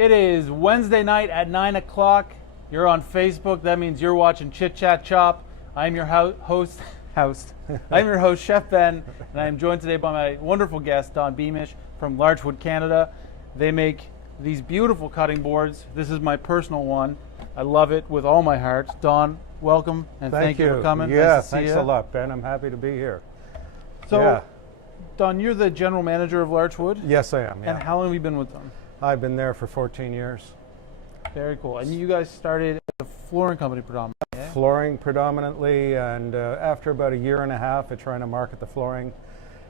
It is Wednesday night at 9 o'clock. You're on Facebook. That means you're watching Chit Chat Chop. I'm your host. I'm your host, Chef Ben, and I am joined today by my wonderful guest, Don Beamish from Larchwood, Canada. They make these beautiful cutting boards. This is my personal one. I love it with all my heart. Don, welcome, and thank you for coming. Yeah, nice to thanks see you. a lot, Ben. I'm happy to be here. So, yeah. Don, you're the general manager of Larchwood? Yes, I am. Yeah. And how long have you been with them? I've been there for 14 years. Very cool. And you guys started a flooring company predominantly, eh? Flooring predominantly, and after about a year and a half of trying to market the flooring,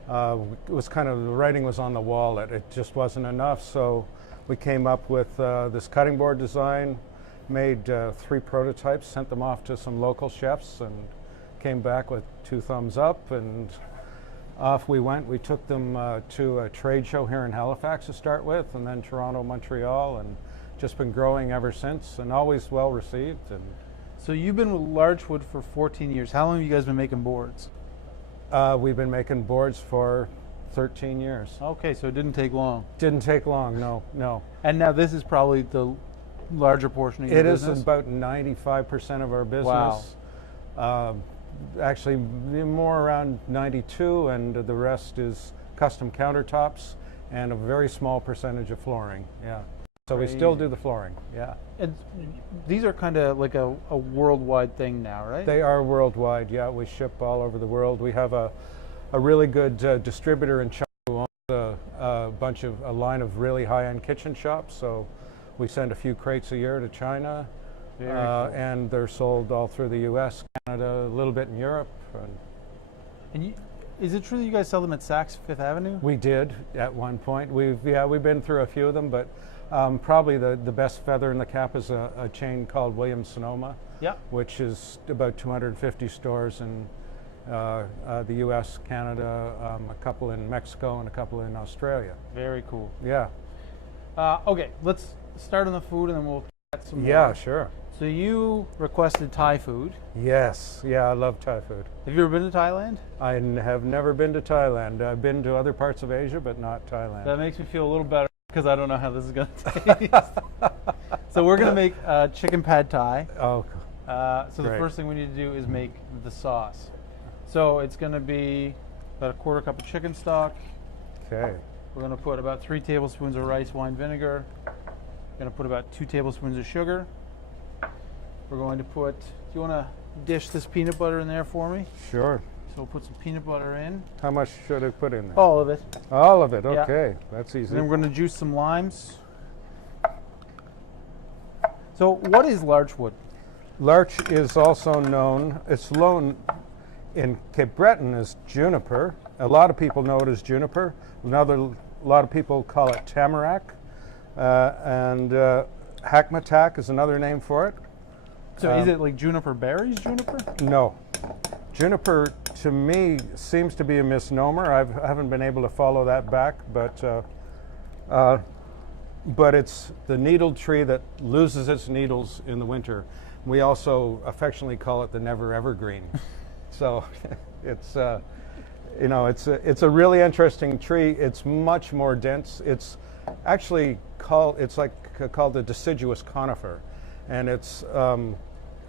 it was kind of, the writing was on the wall. It just wasn't enough, so we came up with this cutting board design, made 3 prototypes, sent them off to some local chefs, and came back with 2 thumbs up, and off we went. We took them to a trade show here in Halifax to start with, and then Toronto, Montreal, and just been growing ever since, and always well received. And so you've been with Larchwood for 14 years. How long have you guys been making boards? We've been making boards for 13 years. Okay, so it didn't take long. Didn't take long, no. And now this is probably the larger portion of your business? It is about 95% of our business. Wow. Actually, more around 92, and the rest is custom countertops and a very small percentage of flooring. Yeah. So we still do the flooring. Yeah. And these are kind of like a worldwide thing now, right? They are worldwide. Yeah, we ship all over the world. We have a really good distributor in China who owns a line of really high-end kitchen shops. So we send a few crates a year to China. Cool. And they're sold all through the U.S., Canada, a little bit in Europe. And is it true that you guys sell them at Saks Fifth Avenue? We did at one point. We've been through a few of them, but probably the best feather in the cap is a chain called Williams-Sonoma, yeah, which is about 250 stores in the U.S., Canada, a couple in Mexico, and a couple in Australia. Very cool. Yeah. Okay, let's start on the food, and then we'll chat some more. Yeah, sure. So you requested Thai food. Yes, yeah, I love Thai food. Have you ever been to Thailand? I have never been to Thailand. I've been to other parts of Asia, but not Thailand. That makes me feel a little better because I don't know how this is going to taste. So we're going to make chicken pad Thai. Oh, so great. The first thing we need to do is make the sauce. So it's going to be about a 1/4 cup of chicken stock. Okay. We're going to put about 3 tablespoons of rice wine vinegar. We're going to put about 2 tablespoons of sugar. We're going to put, do you want to dish this peanut butter in there for me? Sure. So we'll put some peanut butter in. How much should I put in there? All of it. All of it, Yeah. okay. That's easy. And then we're going to juice some limes. So what is Larchwood? Larch is also known, it's known in Cape Breton as juniper. A lot of people know it as juniper. A lot of people call it tamarack. And hackmatack is another name for it. So is it like juniper berries, juniper? No. Juniper, to me, seems to be a misnomer. I haven't been able to follow that back, but it's the needled tree that loses its needles in the winter. We also affectionately call it the never evergreen. So it's it's a really interesting tree. It's much more dense. It's actually called the deciduous conifer, and it's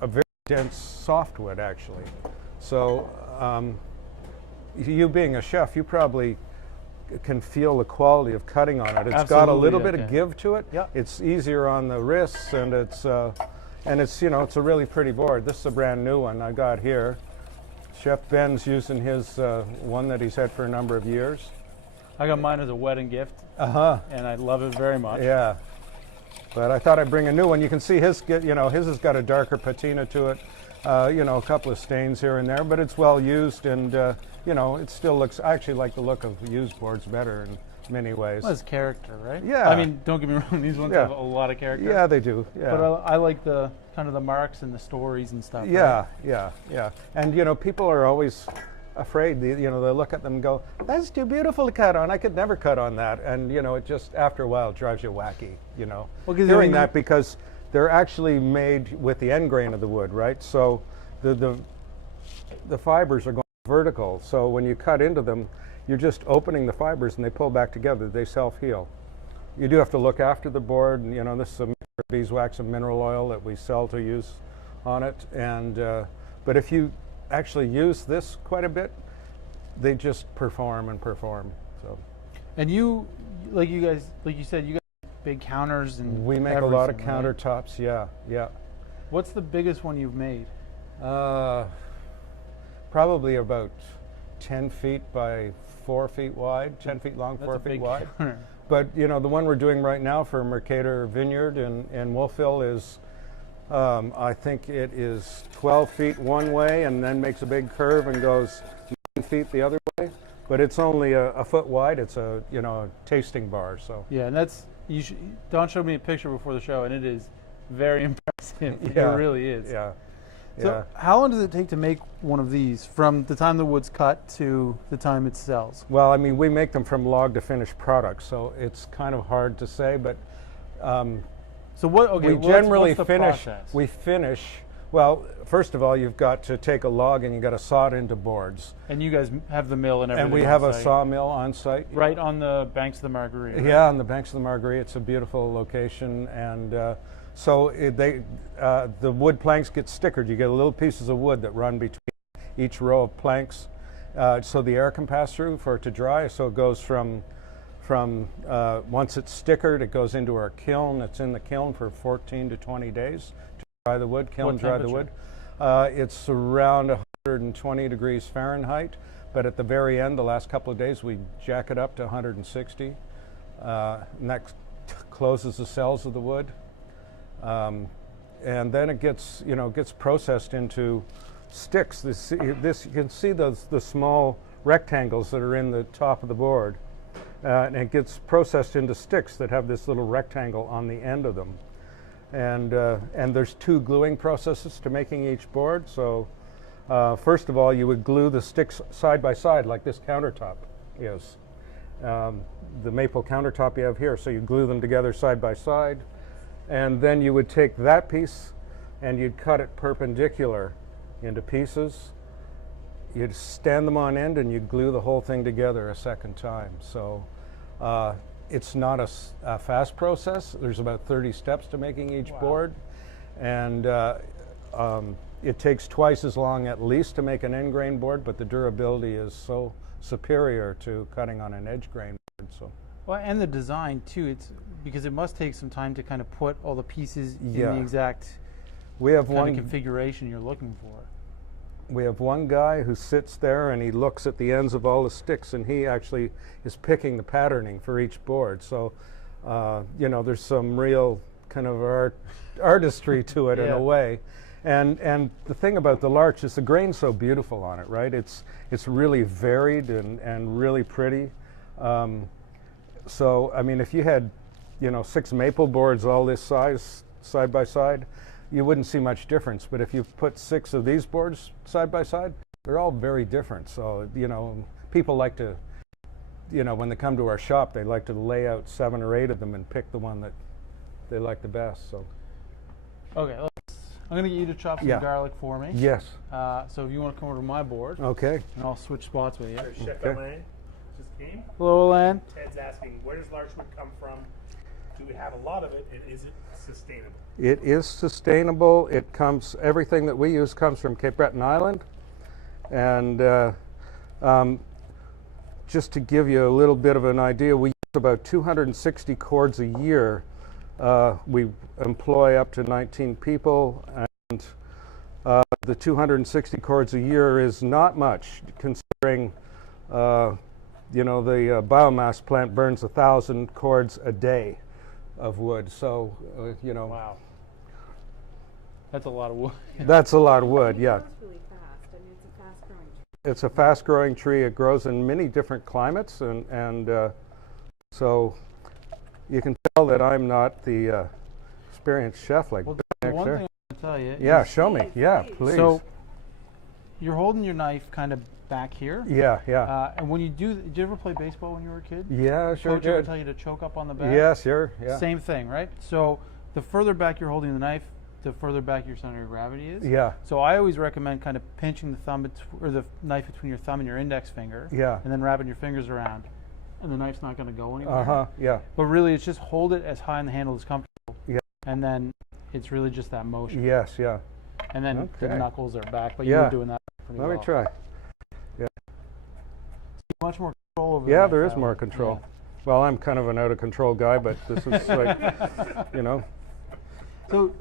a very dense softwood actually. So you being a chef, you probably can feel the quality of cutting on it. It's Absolutely, got a little bit of give to it. Yeah. It's easier on the wrists, and it's it's a really pretty board. This is a brand new one I got here. Chef Ben's using his one that he's had for a number of years. I got mine as a wedding gift. And I love it very much. Yeah. But I thought I'd bring a new one. You can see his has got a darker patina to it. A couple of stains here and there, but it's well used, and it still looks. I actually like the look of used boards better in many ways. Well, it's character, right? Yeah. I mean, don't get me wrong; these ones have a lot of character. Yeah, they do. Yeah. But I like the kind of the marks and the stories and stuff. Yeah, right? yeah. And people are always afraid. They look at them and go, "That's too beautiful to cut on. I could never cut on that." And it just after a while drives you wacky. Well, hearing that, because they're actually made with the end grain of the wood, right? So the fibers are going vertical. So when you cut into them, you're just opening the fibers and they pull back together. They self-heal. you do have to look after the board. And, you know, this is a mixture of beeswax and mineral oil that we sell to use on it. And but if you actually use this quite a bit, they just perform and perform. So. And you said, you got big counters and we make a lot of right? countertops. Yeah, yeah. What's the biggest one you've made? Probably about 10 feet by 4 feet wide, 10 feet long, That's 4 a feet big wide. counter. But you know, the one we're doing right now for Mercator Vineyard in Wolfville is, I think it is 12 feet one way and then makes a big curve and goes 9 feet the other way. But it's only a foot wide. It's a, you know, a tasting bar. So Yeah, and that's, Don showed me a picture before the show, and it is very impressive. Yeah. It really is. yeah, So yeah. how long does it take to make one of these from the time the wood's cut to the time it sells? Well, I mean, we make them from log to finished product, so it's kind of hard to say. But So what? Okay, we generally what's the finish. process? We finish. Well, first of all, you've got to take a log and you've got to saw it into boards. And you guys have the mill and everything. And we on have a site, sawmill on site. right on the banks of the Marguerite. Right? Yeah, on the banks of the Marguerite. It's a beautiful location, and the wood planks get stickered. You get little pieces of wood that run between each row of planks, so the air can pass through for it to dry. So it goes from once it's stickered, it goes into our kiln. It's in the kiln for 14 to 20 days to dry the wood. Kiln What dry the wood. It's around 120 degrees Fahrenheit. But at the very end, the last couple of days, we jack it up to 160, and that closes the cells of the wood. And then it gets processed into sticks. This you can see the small rectangles that are in the top of the board, and it gets processed into sticks that have this little rectangle on the end of them. And there's 2 gluing processes to making each board. So first of all, you would glue the sticks side by side like this countertop is. The maple countertop you have here. So you glue them together side by side. And then you would take that piece and you'd cut it perpendicular into pieces. You'd stand them on end and you'd glue the whole thing together a second time. So it's not a fast process. There's about 30 steps to making each board. And it takes twice as long at least to make an end grain board, but the durability is so superior to cutting on an edge grain board. So. Well, and the design too. It's because it must take some time to kind of put all the pieces in the exact we have kind one of configuration you're looking for. We have one guy who sits there and he looks at the ends of all the sticks, and he actually is picking the patterning for each board. So, you know, there's some real kind of artistry to it in a way. And the thing about the larch is the grain's so beautiful on it, right? It's really varied and really pretty. So, I mean, if you had, 6 maple boards all this size side by side, you wouldn't see much difference. But if you put 6 of these boards side by side, they're all very different. So, people like to, when they come to our shop, they like to lay out 7 or 8 of them and pick the one that they like the best. So, okay, I'm going to get you to chop some garlic for me. Yes. So if you want to come over to my board, okay, and I'll switch spots with you. Chef Alain just came. Hello, Alain. Ted's asking, where does larchwood come from? Do we have a lot of it, and is it sustainable? It is sustainable. Everything that we use comes from Cape Breton Island. And just to give you a little bit of an idea, we use about 260 cords a year. We employ up to 19 people, and the 260 cords a year is not much, considering the biomass plant burns 1,000 cords a day of wood. So, Wow. That's a lot of wood. That's a lot of wood, yeah. It grows really fast. I mean, it's a fast-growing tree. It's a fast-growing tree. It grows in many different climates, and so you can tell that I'm not the experienced chef like Well, Bill the next one there. thing I want to tell you Yeah, is, show me. Yeah, please. so you're holding your knife kind of back here. yeah. And when you did you ever play baseball when you were a kid? Yeah, sure Coach ever did. tell you to choke up on the back? Yeah, sure. Yeah. Same thing, right? So the further back you're holding the knife, the further back your center of gravity is. Yeah. So I always recommend kind of pinching the thumb or the knife between your thumb and your index finger. Yeah. And then wrapping your fingers around. and the knife's not going to go anywhere. Yeah. But really, it's just hold it as high on the handle as comfortable. Yeah. And then it's really just that motion. Yes. Yeah. And then the Okay. knuckles are back, but Yeah. you're doing that pretty Let well. me try. Much more control over the Yeah, knife there is that more way. control. Yeah. Well, I'm kind of an out of control guy, but this is like, you know. So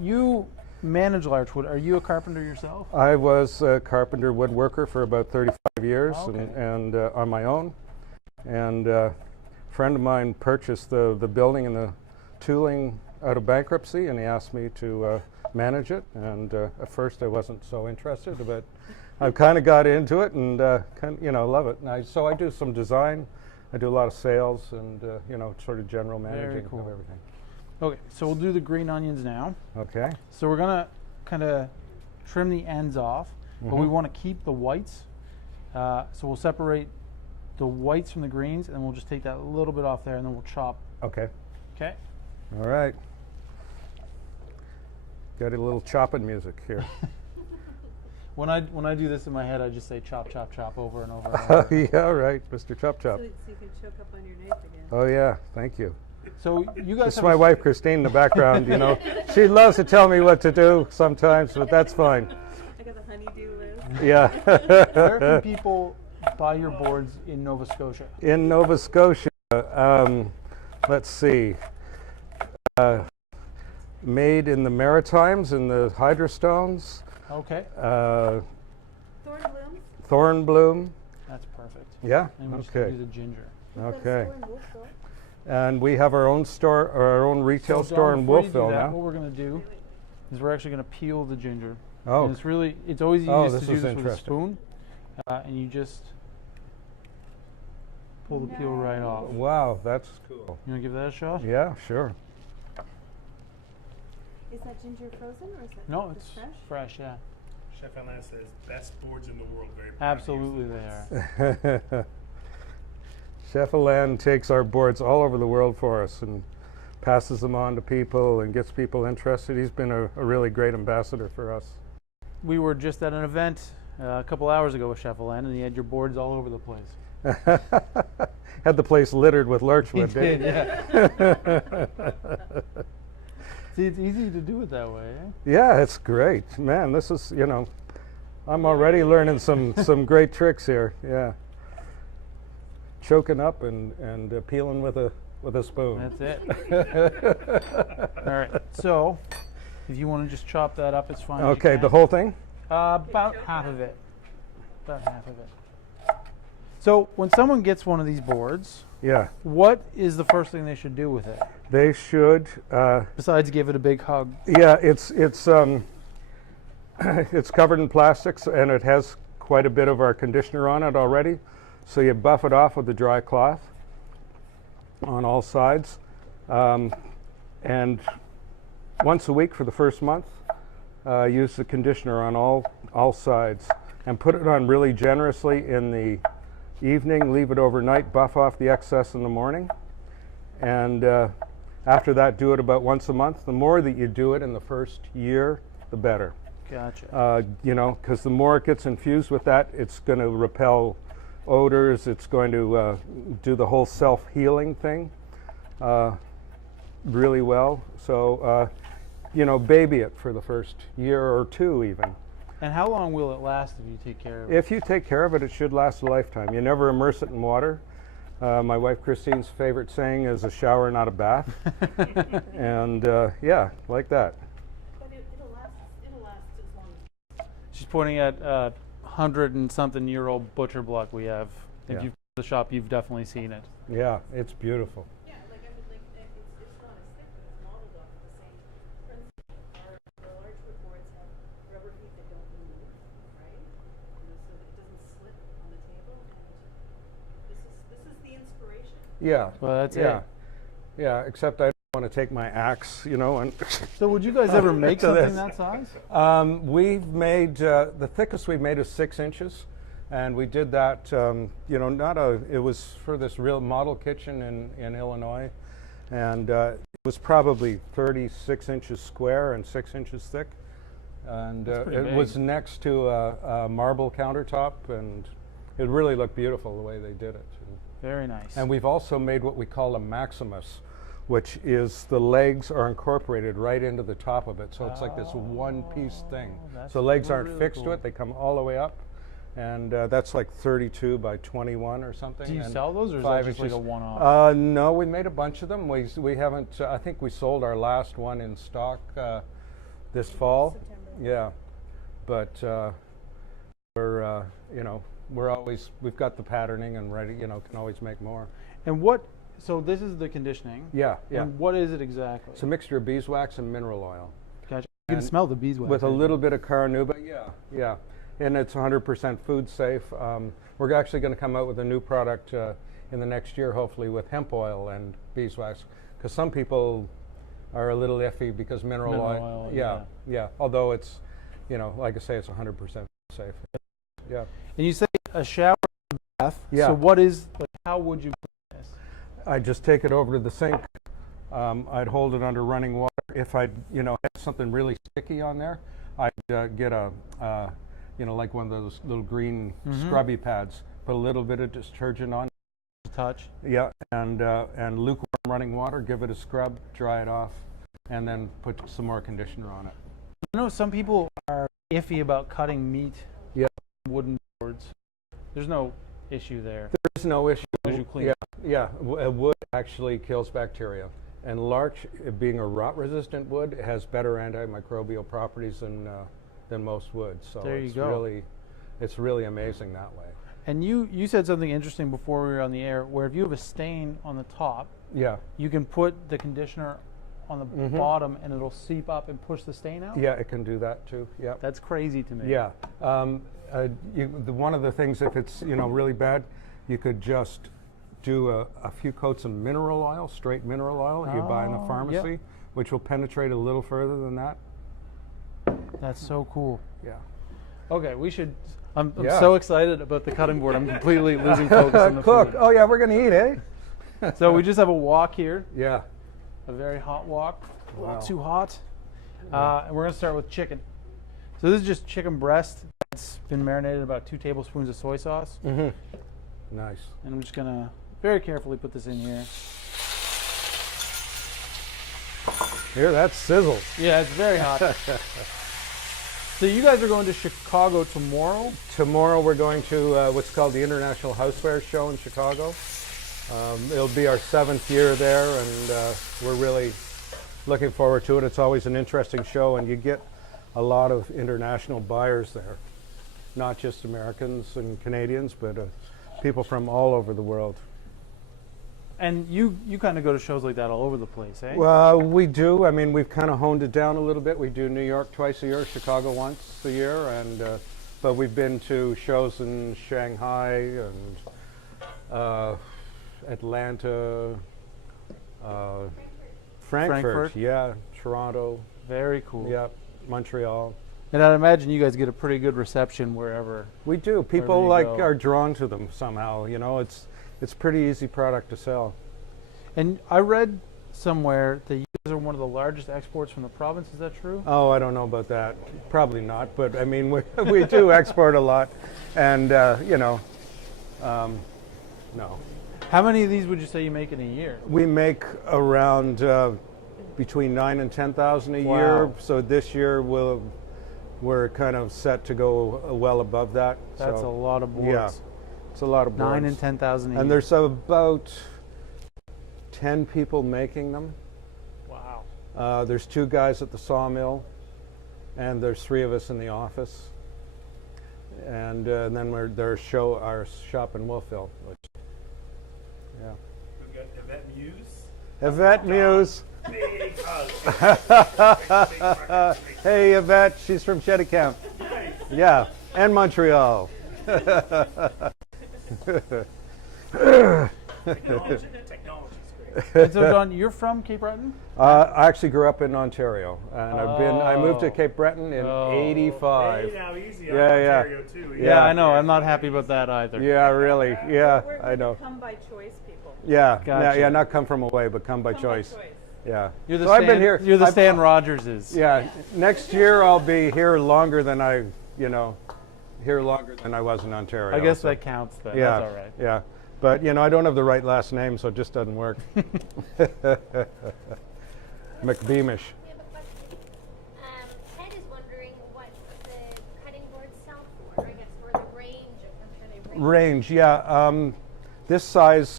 you manage Larchwood. Are you a carpenter yourself? I was a carpenter woodworker for about 35 years Okay. and on my own. And a friend of mine purchased the building and the tooling out of bankruptcy, and he asked me to manage it. And at first I wasn't so interested, but I've kind of got into it and love it. And so I do some design. I do a lot of sales and sort of general managing cool. of everything. Okay, so we'll do the green onions now. Okay. So we're gonna kind of trim the ends off, but we Mhm. want to keep the whites. So we'll separate the whites from the greens, and we'll just take that little bit off there, and then we'll chop. Okay. Okay. All right. Got a little chopping music here. When I do this in my head, I just say chop, chop, chop over and over. And over. Yeah, right, Mr. Chop Chop. So you can choke up on your knife again. Oh yeah, thank you. So you guys This is have my a- wife Christine in the background, you know. She loves to tell me what to do sometimes, but that's fine. I got the honey-do list. Yeah. Where can people buy your boards in Nova Scotia? In Nova Scotia, let's see. Made in the Maritimes, in the Hydrostones, Okay, Thorn blooms. Thornbloom. that's perfect. Yeah, And we just okay. do the ginger. We've got a Okay. store in Wolfville. And we have our own store, or our own retail So, store Don, in before you do Wolfville that, now. what we're going to do is we're actually going to peel the ginger. Oh, And it's always Oh, easiest this to do is this with a interesting. spoon, and you just pull the peel right off. wow, that's cool. You want to give that a shot? Yeah, sure. Is that ginger frozen or is that No, just it's fresh? fresh, yeah. Chef Alain says best boards in the world. Very proud of you. Absolutely they are. Chef Alain takes our boards all over the world for us and passes them on to people and gets people interested. He's been a really great ambassador for us. We were just at an event a couple hours ago with Chef Alain, and he had your boards all over the place. Had the place littered with larchwood, He didn't did, yeah. See, it's easy to do it that way, eh? Yeah, it's great. Man, this is, I'm already learning some great tricks here. Yeah. Choking up and peeling with a spoon. That's it. All right, so if you want to just chop that up, it's fine. as you Okay, can. the whole thing? About half of it. About half of it. So when someone gets one of these boards, Yeah. what is the first thing they should do with it? They should Besides give it a big hug. yeah, it's it's covered in plastics and it has quite a bit of our conditioner on it already. So you buff it off with a dry cloth on all sides. And once a week for the first month, use the conditioner on all sides and put it on really generously in the evening, leave it overnight, buff off the excess in the morning. And after that, do it about once a month. The more that you do it in the first year, the better. Gotcha. Because the more it gets infused with that, it's going to repel odors. It's going to do the whole self-healing thing really well. So, baby it for the first year or two even. And how long will it last if you take care of it? If you take care of it, it should last a lifetime. You never immerse it in water. My wife Christine's favorite saying is a shower, not a bath. And yeah, like that. But it'll last as long as She's pointing at 100-and-something-year-old butcher block we have. If Yeah. you've been to the shop, you've definitely seen it. Yeah, it's beautiful. Yeah, it's not as thick, but it's modeled off of the same principle. The largewood boards have rubber feet that don't move, right? So that it doesn't slip on the table. And this is the inspiration. Yeah. Well, that's yeah. it. Yeah, except I don't want to take my axe, and So would you guys ever make to something this. that size? we've made the thickest we've made is 6 inches, and we did that. It was for this real model kitchen in Illinois, and it was probably 36 inches square and 6 inches thick, and That's pretty it big. was next to a marble countertop, and it really looked beautiful the way they did it. Very nice. And we've also made what we call a Maximus, which is the legs are incorporated right into the top of it. So it's like this one-piece thing. That's So legs aren't really fixed to cool. it. They come all the way up. And that's like 32 by 21 or something. Do you and sell those, or is that 5 just like inches. a one-off? No, we made a bunch of them. We haven't. I think we sold our last one in stock this fall. September. Yeah, but we're we've got the patterning and ready. Can always make more. And what? So this is the conditioning. Yeah, yeah. And what is it exactly? It's a mixture of beeswax and mineral oil Gotcha. You can and smell the beeswax. with a right? little bit of carnauba. Yeah. And it's 100% food safe. We're actually going to come out with a new product in the next year, hopefully, with hemp oil and beeswax, because some people are a little iffy because mineral oil. Yeah. Although it's, like I say, it's 100% safe. Yeah. And you say a shower and bath. Yeah. So what is? How would you put this? I just take it over to the sink. I'd hold it under running water. If I, have something really sticky on there, I'd get a like one of those little green scrubby pads. Put a little bit of detergent on. Touch. Yeah, and lukewarm running water. Give it a scrub, dry it off, and then put some more conditioner on it. I know some people are iffy about cutting meat. Yeah. On wooden boards. There's no issue there. There's no issue. As you clean. Yeah. Wood actually kills bacteria, and larch, being a rot-resistant wood, has better antimicrobial properties than most wood. So There you go. It's really amazing that way. And you said something interesting before we were on the air, where if you have a stain on the top, Yeah. you can put the conditioner on the bottom and it'll seep up and push the stain out? Yeah, it can do that too. Yeah. That's crazy to me. Yeah. One of the things, if it's really bad, you could just do a few coats of mineral oil, straight mineral oil you buy in the Oh, pharmacy, yep. which will penetrate a little further than that. That's so cool. Yeah. Okay, we should. I'm Yeah. so excited about the cutting board. I'm completely losing focus on the Cook. food. Oh yeah, we're gonna eat, eh? So we just have a wok here, Yeah. a very hot wok. A Wow. little too hot. And we're gonna start with chicken. So this is just chicken breast. It's been marinated in about 2 tablespoons of soy sauce. Nice. And I'm just gonna very carefully put this in here. Here, that sizzles. Yeah, it's very hot. So you guys are going to Chicago tomorrow? Tomorrow we're going to what's called the International Housewares Show in Chicago. It'll be our 7th year there, and we're really looking forward to it. It's always an interesting show, and you get a lot of international buyers there, not just Americans and Canadians, but people from all over the world. And you kind of go to shows like that all over the place, eh? Well, we do. I mean, we've kind of honed it down a little bit. We do New York twice a year, Chicago once a year, and but we've been to shows in Shanghai and Atlanta, Frankfurt, yeah, Toronto, Very cool. yeah, Montreal. And I'd imagine you guys get a pretty good reception wherever. We do. People Wherever you go. are drawn to them somehow. It's pretty easy product to sell. And I read somewhere that you guys are one of the largest exports from the province. Is that true? Oh, I don't know about that. Probably not. But I mean, we do export a lot, and no. How many of these would you say you make in a year? We make around between 9,000 and 10,000 a year. Wow. So this year we're kind of set to go well above that. That's so, a lot of boards. Yeah, it's a lot of boards. 9,000 and 10,000 a year. And there's about 10 people making them. Wow. There's 2 guys at the sawmill, and there's 3 of us in the office. And then our shop in Wolfville. Yeah. We've got Yvette Muse. Yvette Muse. Big hug. Hey, Yvette. She's from Cheticamp. Nice. Yeah, and Montreal. Technology's great. And so, Don, you're from Cape Breton? I actually grew up in Ontario, and I moved to Oh. Cape Breton in Oh. '85. Hey, now easy on Yeah, yeah. Ontario too. Yeah, I know. I'm not happy about that either. Yeah, really. Yeah, We're I know. come by choice people. Yeah, Gotcha. yeah, not come from away, but come by Come choice. by choice. Yeah. You're the So I've been here. You're the I've- Stan Rogerses. Yeah. Next year I'll be here longer than here longer than I was in Ontario. I guess so- that counts then. Yeah. That's all right. Yeah. But you know, I don't have the right last name, so it just doesn't work. McBeamish. We have a question. Ted is wondering what the cutting boards sell for, I guess, for the range. I'm sure they range. Range, yeah. This size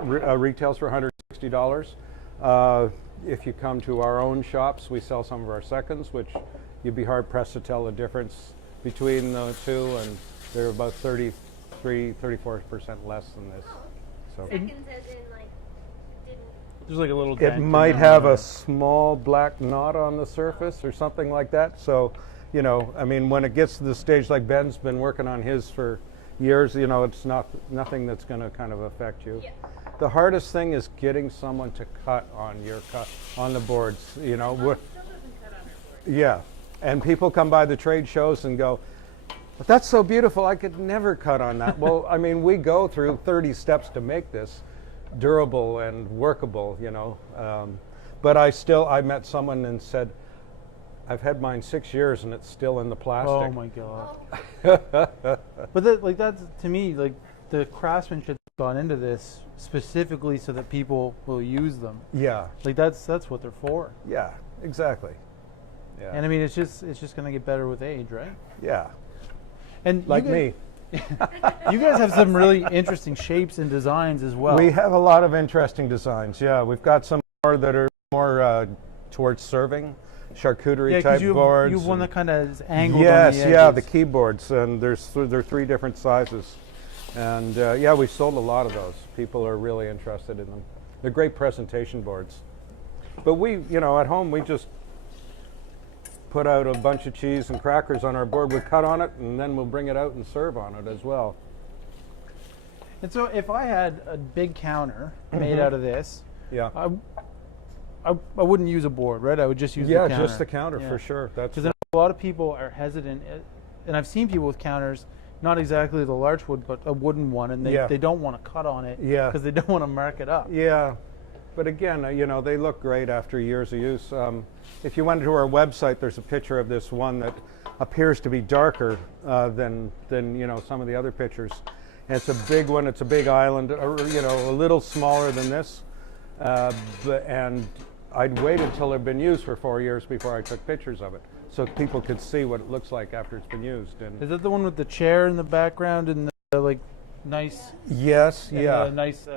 retails for $160. If you come to our own shops, we sell some of our seconds, which you'd be hard pressed to tell the difference between the two, and they're about 34% less than this. So Seconds as in, like, didn't. There's like a little it dent in might there. have a small black knot on the surface or something like that. So, you know, I mean, when it gets to the stage like Ben's been working on his for years, you know, it's nothing that's going to kind of affect you. Yeah. The hardest thing is getting someone to cut on on the boards. You know, Still doesn't cut on her board. yeah, and people come by the trade shows and go, "But that's so beautiful! I could never cut on that." Well, I mean, we go through 30 steps to make this durable and workable. You know, but I met someone and said, "I've had mine 6 years and it's still in the plastic." Oh my god. But that's to me, like, the craftsmanship that's gone into this specifically so that people will use them. Yeah, Like that's what they're for. yeah, exactly. Yeah, And I mean, it's just going to get better with age, right? yeah, And like you me. You guys have some really interesting shapes and designs as well. We have a lot of interesting designs. Yeah, we've got some more that are more towards serving, charcuterie type boards. you have one and- that kind of is angled Yes, on the yeah, edges. the keyboards, and there are 3 different sizes, and yeah, we've sold a lot of those. People are really interested in them. They're great presentation boards. But we, you know, at home we just put out a bunch of cheese and crackers on our board. We cut on it, and then we'll bring it out and serve on it as well. And so if I had a big counter made out of this, Yeah, I wouldn't use a board, right? I would just use the yeah, counter. just the counter Yeah. for sure. That's Because a lot of people are hesitant, and I've seen people with counters, not exactly the larch wood, but a wooden one, and Yeah. they don't want to cut on it Yeah. because they don't want to mark it up. yeah, but again, you know, they look great after years of use. If you went to our website, there's a picture of this one that appears to be darker than you know some of the other pictures. And it's a big one. It's a big island, you know, a little smaller than this. And I'd waited until it had been used for 4 years before I took pictures of it, so people could see what it looks like after it's been used. And Is that the one with the chair in the background and the like nice, yes, and yeah, the nice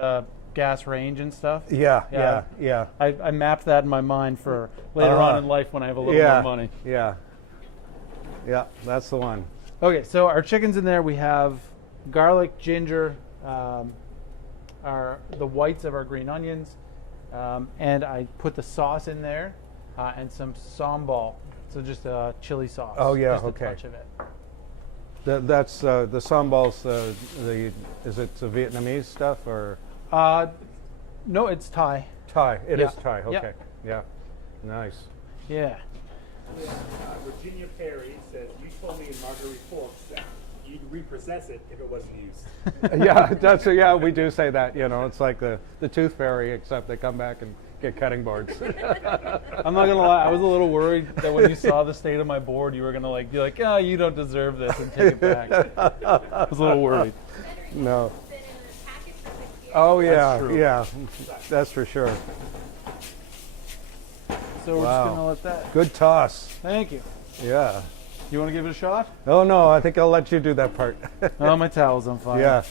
gas range and stuff? yeah, Yeah. yeah, I mapped that in my mind for later on in life when I have a little yeah, more money. yeah, yeah. That's the one. Okay, so our chicken's in there. We have garlic, ginger, the whites of our green onions, and I put the sauce in there, and some sambal, so just chili sauce. Oh, yeah, just okay. a touch of it. That's the sambal's. Is it the Vietnamese stuff or No, it's Thai. Thai? It is Yeah. Thai. Yeah. Okay. Yeah. Nice. Yeah. Virginia Perry says, "You told me in Marguerite Forks that you'd repossess it if it wasn't used." Yeah, we do say that. You know, it's like the tooth fairy, except they come back and get cutting boards. I'm not gonna lie. I was a little worried that when you saw the state of my board, you were gonna be like, "Oh, you don't deserve this," and take it back. I was a little worried. No. It's been in a package for 6 years. Oh yeah, That's true. yeah, that's for sure. So we're Wow. just gonna let that. Good toss. Thank you. Yeah. You want to give it a shot? Oh no, I think I'll let you do that part. Oh, my towel's on fire. Yeah.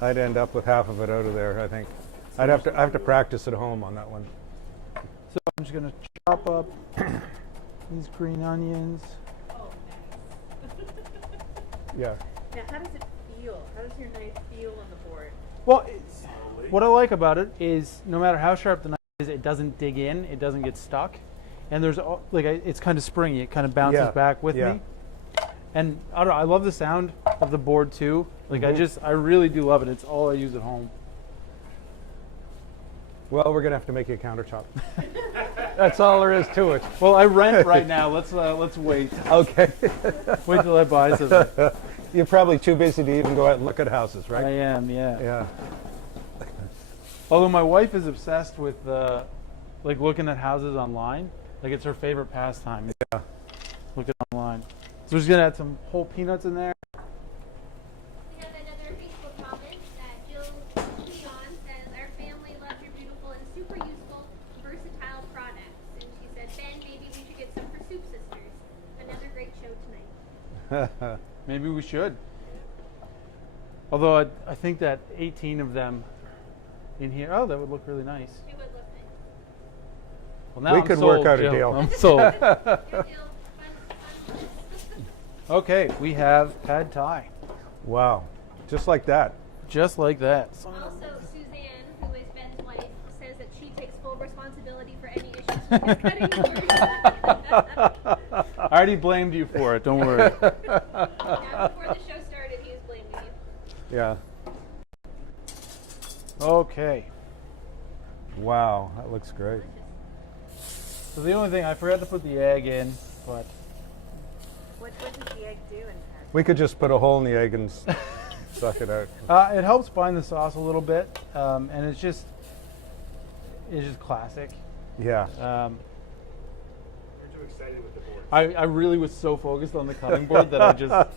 I'd end up with half of it out of there, I think. I have to practice at home on that one. So I'm just gonna chop up these green onions. Oh, nice. Yeah. Now, how does it feel? How does your knife feel on the board? Well, what I like about it is no matter how sharp the knife is, it doesn't dig in, it doesn't get stuck, and there's it's kind of springy. It kind of bounces Yeah, back with yeah. me, and I don't know. I love the sound of the board too. Like Mm-hmm. I really do love it. It's all I use at home. Well, we're gonna have to make you a countertop. That's all there is to it. Well, I rent right now. Let's wait. Okay. Wait till I buy something. You're probably too busy to even go out and look at houses, I right? am, yeah. Yeah. Although my wife is obsessed with like looking at houses online. Like it's her favorite pastime. Yeah. Looking online. So we're just gonna add some whole peanuts in there. We have another Facebook Maybe we should. Although I think that 18 of them in here, oh, that would look really nice. It would look nice. Well, now We I'm could sold, work out a Jill. deal. I'm sold. Good deal. Fun. Okay, we have pad thai. Wow. Just like that. Just like that. Also, Suzanne, who is Ben's wife, says that she takes full responsibility for any issues with his cutting board. I already blamed you for it. Don't worry. Now, before the show started, he was blaming you. Yeah. Okay. Wow, that looks great. So the only thing, I forgot to put the egg in, but What does the egg do in pad? We could just put a hole in the egg and suck it out. it helps bind the sauce a little bit, and it's just classic. Yeah. Um, You're too excited with the board. I really was so focused on the cutting board that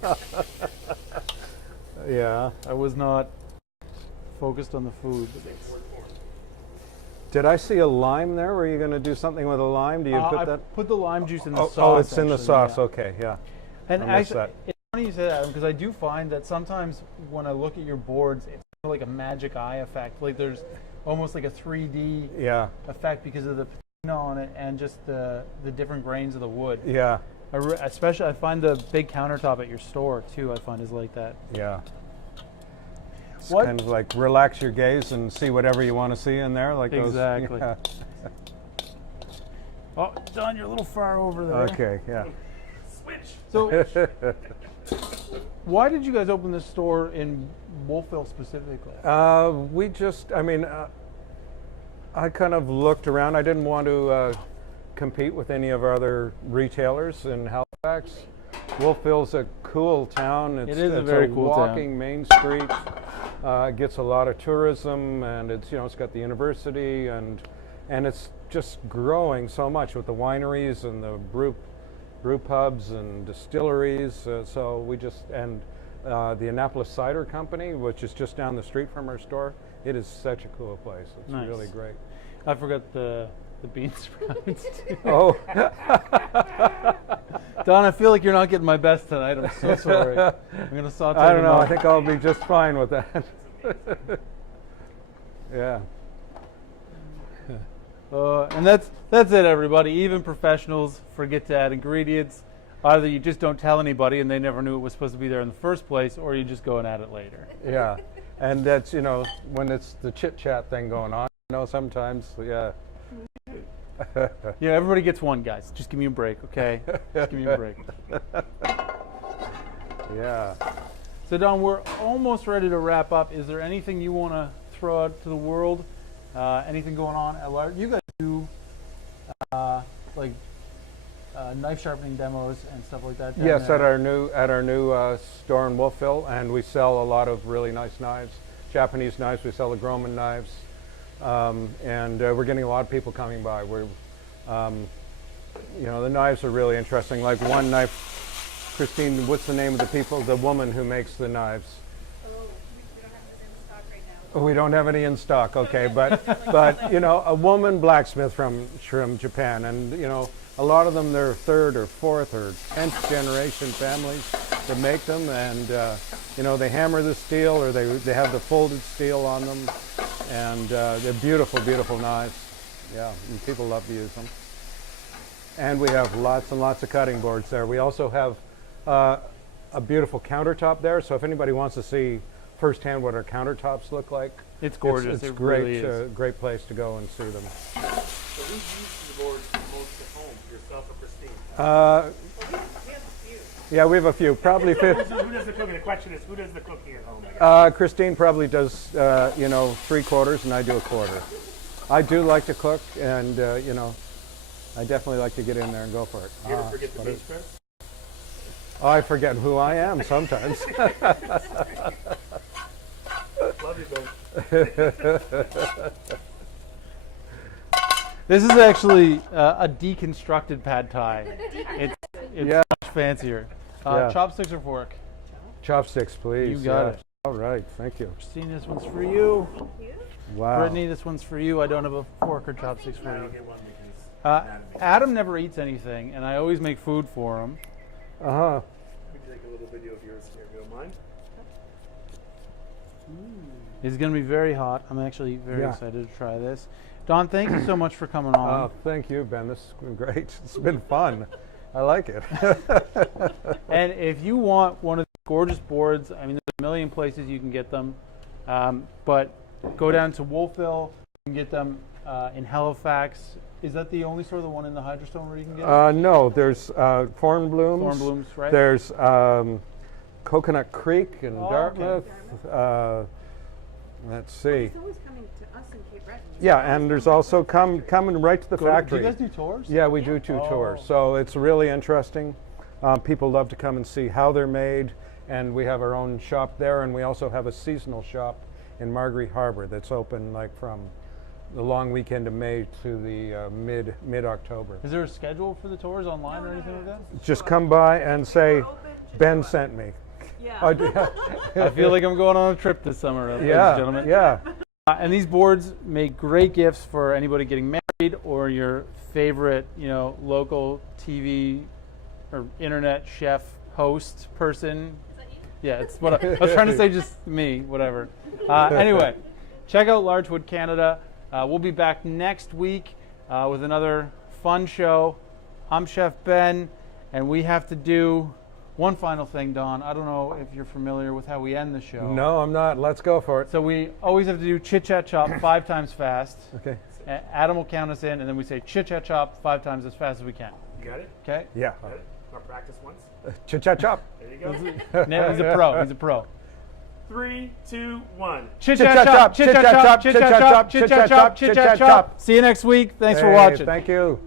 Yeah. I was not focused on the food. Did I see a lime there? Were you going to do something with a lime? Do you I put that? put the lime juice in the Oh, sauce. oh, it's in the actually, sauce. yeah. Okay, yeah. And I missed actually, that. it's funny you say that, because I do find that sometimes when I look at your boards, it's kind of like a magic eye effect. Like there's almost like a 3D Yeah, effect because of the patina on it and just the different grains of the wood. yeah, Especially, I find the big countertop at your store too. I find is like that. yeah. It's What- kind of like relax your gaze and see whatever you want to see in there, like those. Exactly. Yeah. Oh, Don, you're a little far over there. Okay, yeah. Switch. So, why did you guys open this store in Wolfville specifically? We just, I mean, I kind of looked around. I didn't want to compete with any of our other retailers in Halifax. Wolfville's a cool town. It's, It is a it's very cool town. walking main street. It gets a lot of tourism, and it's it's got the university, and it's just growing so much with the wineries and the brew pubs and distilleries. So we just the Annapolis Cider Company, which is just down the street from our store. It is such a cool place. It's Nice. really great. I forgot the bean sprouts too. Oh, Don, I feel like you're not getting my best tonight. I'm so sorry. I'm gonna saute. I don't them know. I up. think I'll be just fine with that. Yeah. And that's it, everybody. Even professionals forget to add ingredients. Either you just don't tell anybody and they never knew it was supposed to be there in the first place, or you just go and add it later. Yeah, and that's when it's the chit chat thing going on. Sometimes, yeah. Yeah, everybody gets one, guys. Just give me a break, okay? Just give me a break. Yeah. So, Don, we're almost ready to wrap up. Is there anything you want to throw out to the world? Anything going on at large? You guys do knife sharpening demos and stuff like that. down Yes, there. at our new store in Wolfville, and we sell a lot of really nice knives, Japanese knives. We sell the Groman knives, and we're getting a lot of people coming by. We're, the knives are really interesting. Like one knife, Christine, what's the name of the woman who makes the knives? We don't have any in stock, okay, but a woman blacksmith from Japan, and a lot of them, they're third or fourth or 10th generation families that make them, and they hammer the steel, or they have the folded steel on them, and they're beautiful, beautiful knives. Yeah, and people love to use them. And we have lots and lots of cutting boards there. We also have a beautiful countertop there, so if anybody wants to see firsthand what our countertops look like, It's gorgeous. It's It great, really is. great place to go and see them. So who uses the boards most at home, yourself or Christine? We have a few. Yeah, we have a few. Probably fifth. Who does the cooking? The question is, who does the cooking at home? I guess. Christine probably does, 3/4, and I do a quarter. I do like to cook, and I definitely like to get in there and go for it. You ever forget the bean spread? I forget who I am sometimes. Love you, Ben. This is actually a deconstructed pad thai. It's Yeah. much fancier. Yeah. Chopsticks or fork? Chopsticks, please. You got Yeah. it. All right, thank you. Christine, this one's for you. Wow. Brittany, this one's for you. I don't have a fork or chopsticks I for don't you. get one because Adam never eats anything, and I always make food for him. Uh-huh. take a little video of yours here, if you don't mind. It's going to be very hot. I'm actually very Yeah. excited to try this. Don, thank you so much for coming on. Thank you, Ben. This has been great. It's been fun. I like it. And if you want one of these gorgeous boards, I mean, there's a million places you can get them. But go down to Wolfville. You can get them in Halifax. Is that the only store, the one in the Hydrostone where you can get it? No, there's Thorn Blooms. Thorn Blooms, right? There's Coconut Creek in Oh, Dartmouth. Let's see. It's always coming to us in Cape Breton. Yeah, and there's also coming right to the Do factory. you guys do tours? Yeah, we do two tours. So it's really interesting. People love to come and see how they're made, and we have our own shop there, and we also have a seasonal shop in Marguerite Harbor that's open like from the long weekend of May to the mid-October. Is there a schedule for the tours online or anything like that? Just come by and say, We're open to Ben do it. sent me. Yeah. Oh, yeah. I feel like I'm going on a trip this summer, ladies and Yeah, gentlemen. yeah. And these boards make great gifts for anybody getting married or your favorite, local TV or internet chef host person. Is that you? Yeah, it's what I was trying to say. Just me, whatever. Anyway, check out Larchwood Canada. We'll be back next week with another fun show. I'm Chef Ben, and we have to do one final thing, Don. I don't know if you're familiar with how we end the show. No, I'm not. Let's go for it. So we always have to do chit chat chop 5 times fast. Okay. Adam will count us in, and then we say chit chat chop 5 times as fast as we can. You got it? Okay? Yeah. Got it? Want to practice once? Chit chat chop. There you go. No, he's a pro. He's a pro. 3, 2, 1. Chit chat chop, chit chat chop, chit chat chop, chit chat chop, chit chat chop. See you next week. Thanks for Hey, watching. Thank you.